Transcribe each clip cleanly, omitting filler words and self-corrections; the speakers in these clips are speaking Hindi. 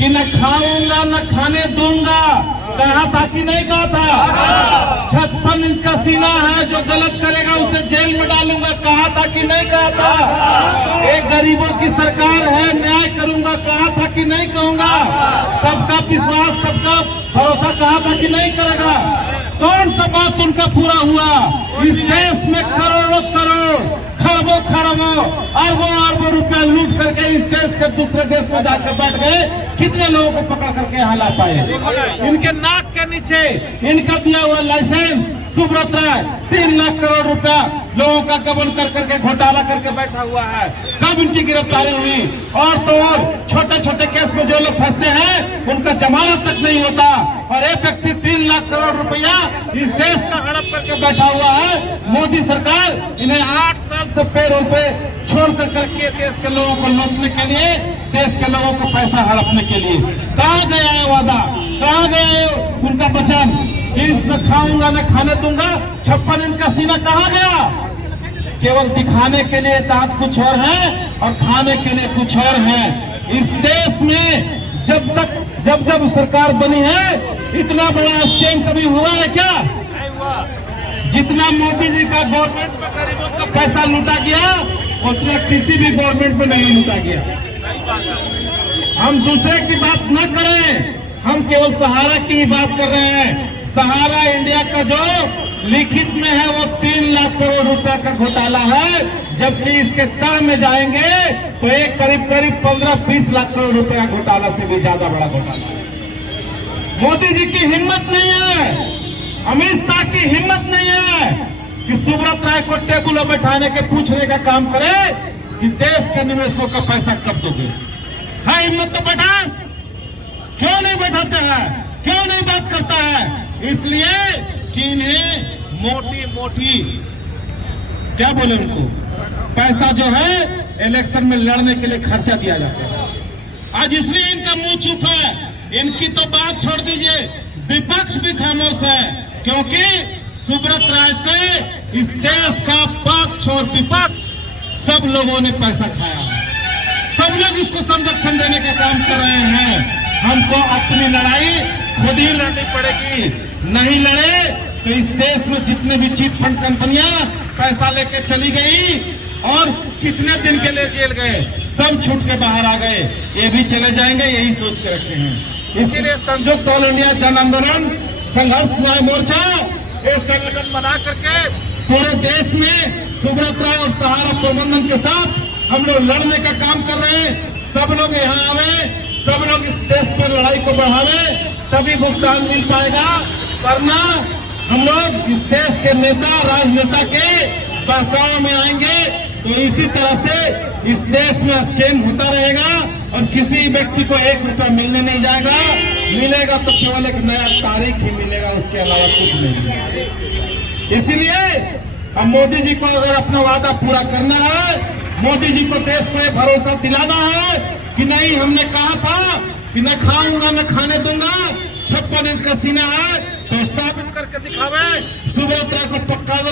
कि न खाऊंगा न खाने दूंगा, कहा था कि नहीं कहा था? 56 इंच का सीना है, जो गलत करेगा उसे जेल में डालूंगा, कहा था कि नहीं कहा था? एक गरीबों की सरकार है, न्याय करूंगा, कहा था कि नहीं कहूंगा? सबका विश्वास, सबका भरोसा, कहा था कि नहीं करेगा? कौन सा बात उनका पूरा हुआ? इस देश में करोड़ों करोड़, खरबों खरबों, अरबों अरबों रुपया लूट करके इस देश से दूसरे देश में जाकर बैठ गए। कितने लोगों को पकड़ करके यहाँ ला पाए? इनके नाक के नीचे इनका दिया हुआ लाइसेंस, सुब्रत राय 3 लाख करोड़ रुपया लोगों का कबूल कर करके घोटाला करके बैठा हुआ है। कब इनकी गिरफ्तारी हुई? और तो और छोटे छोटे केस में जो लोग फंसते हैं उनका जमानत तक नहीं होता, और एक व्यक्ति 3 लाख करोड़ रुपया इस देश का हड़प करके बैठा हुआ है। मोदी सरकार इन्हें 8 साल से पैरों पे छोड़ कर करके देश के लोगों को लूटने के लिए, देश के लोगों को पैसा हड़पने के लिए। कहाँ गया है वादा? कहाँ गया है उनका वचन कि न खाऊंगा न खाने दूंगा? 56 इंच का सीना कहाँ गया? केवल दिखाने के लिए दांत कुछ और हैं और खाने के लिए कुछ और हैं। इस देश में जब सरकार बनी है, इतना बड़ा स्कैम कभी हुआ है क्या? जितना मोदी जी का गवर्नमेंट में गरीबों का पैसा लूटा गया, उतना किसी भी गवर्नमेंट में नहीं लूटा गया। हम दूसरे की बात न करें, हम केवल सहारा की ही बात कर रहे हैं। सहारा इंडिया का जो लिखित में है वो 3 लाख करोड़ रुपया का घोटाला है, जबकि इसके तह में जाएंगे तो एक करीब 15-20 लाख करोड़ रुपया घोटाला से भी ज्यादा बड़ा घोटाला है। मोदी जी की हिम्मत नहीं है, अमित शाह की हिम्मत नहीं है कि सुब्रत राय को टेबल पर बैठाने के पूछने का काम करे कि देश के निवेशकों का पैसा कब दोगे? है हिम्मत तो बैठा, क्यों नहीं बैठाते हैं? क्यों नहीं बात करता है? इसलिए कि इन्हें मोटी मोटी, क्या बोले उनको, पैसा जो है इलेक्शन में लड़ने के लिए खर्चा दिया जाता है। आज इसलिए इनका मुंह चुप है। इनकी तो बात छोड़ दीजिए, विपक्ष भी खामोश है, क्योंकि सुब्रत राय से इस देश का पक्ष और विपक्ष सब लोगों ने पैसा खाया है। सब लोग इसको संरक्षण देने का काम कर रहे हैं। हमको अपनी लड़ाई खुद ही लड़नी पड़ेगी। नहीं लड़े तो इस देश में जितने भी चिट फंड कंपनियां पैसा लेके चली गई और कितने दिन के लिए जेल गए, सब छूट के बाहर आ गए, ये भी चले जाएंगे, यही सोच के रखे हैं। इसीलिए संयुक्त ऑल इंडिया जन आंदोलन संघर्ष न्याय मोर्चा ये संगठन बना करके पूरे देश में सुब्रत राय और सहारा प्रबंधन के साथ हम लोग लड़ने का काम कर रहे हैं। सब लोग यहाँ आवे, सब लोग इस देश पर लड़ाई को बढ़ावे, तभी भुगतान मिल पाएगा। वरना हम लोग इस देश के नेता, राजनेता के बहकाव में आएंगे तो इसी तरह से इस देश में स्कैम होता रहेगा और किसी व्यक्ति को 1 रुपया मिलने नहीं जाएगा। मिलेगा तो केवल एक नया तारीख ही मिलेगा, उसके अलावा कुछ नहीं। इसीलिए अब मोदी जी को अगर अपना वादा पूरा करना है, मोदी जी को देश को ये भरोसा दिलाना है कि नहीं, हमने कहा था कि न खाऊंगा न खाने दूंगा, 56 इंच का सीना है तो साबित करके दिखावे। सुब्रत राय को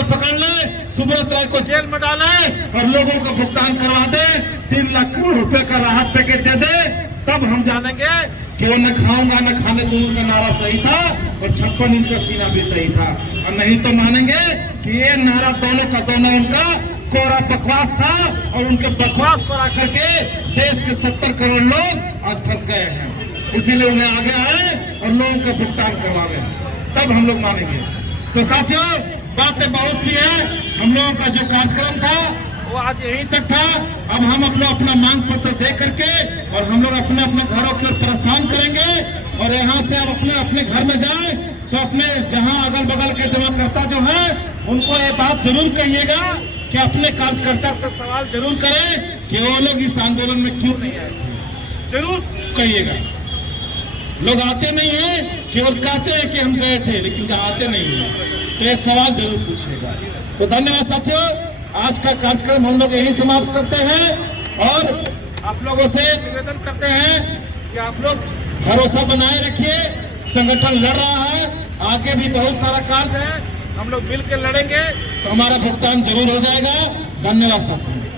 पकड़ ले, सुब्रत राय को जेल में डाले और लोगों को भुगतान करवा दे, 3 लाख करोड़ रुपए का राहत पैकेज दे दे, तब हम जानेंगे कि वो न खाऊंगा न खाने दूंगा का नारा सही था और 56 इंच का सीना भी सही था। और नहीं तो मानेंगे कि ये नारा दोनों का दोनों उनका कोरा बकवास था और उनके बकवास पर आकर के देश के 70 करोड़ लोग आज फंस गए हैं। इसीलिए उन्हें आगे आए और लोगों का भुगतान करवावे, तब हम लोग मानेंगे। तो साथियों, बातें बहुत सी है। हम लोगों का जो कार्यक्रम था वो आज यहीं तक था। अब हम अपना मांग पत्र दे करके और हम लोग अपने घरों की ओर प्रस्थान करेंगे और यहाँ से आप अपने घर में जाए तो अपने जहाँ अगल बगल के जमाकर्ता जो है उनको ये बात जरूर कहिएगा कि अपने कार्यकर्ता का सवाल जरूर करें कि वो लोग इस आंदोलन में क्यों नहीं आए। जरूर कहिएगा। लोग आते नहीं हैं, केवल कहते हैं कि हम गए थे, लेकिन जब आते नहीं हैं तो ये सवाल जरूर पूछिएगा। तो धन्यवाद साथियों, आज का कार्यक्रम हम लोग यही समाप्त करते हैं और आप लोगों से निवेदन करते हैं कि आप लोग भरोसा बनाए रखिए। संगठन लड़ रहा है, आगे भी बहुत सारा कार्य है, हम लोग मिलकर लड़ेंगे तो हमारा भुगतान जरूर हो जाएगा। धन्यवाद साथियों।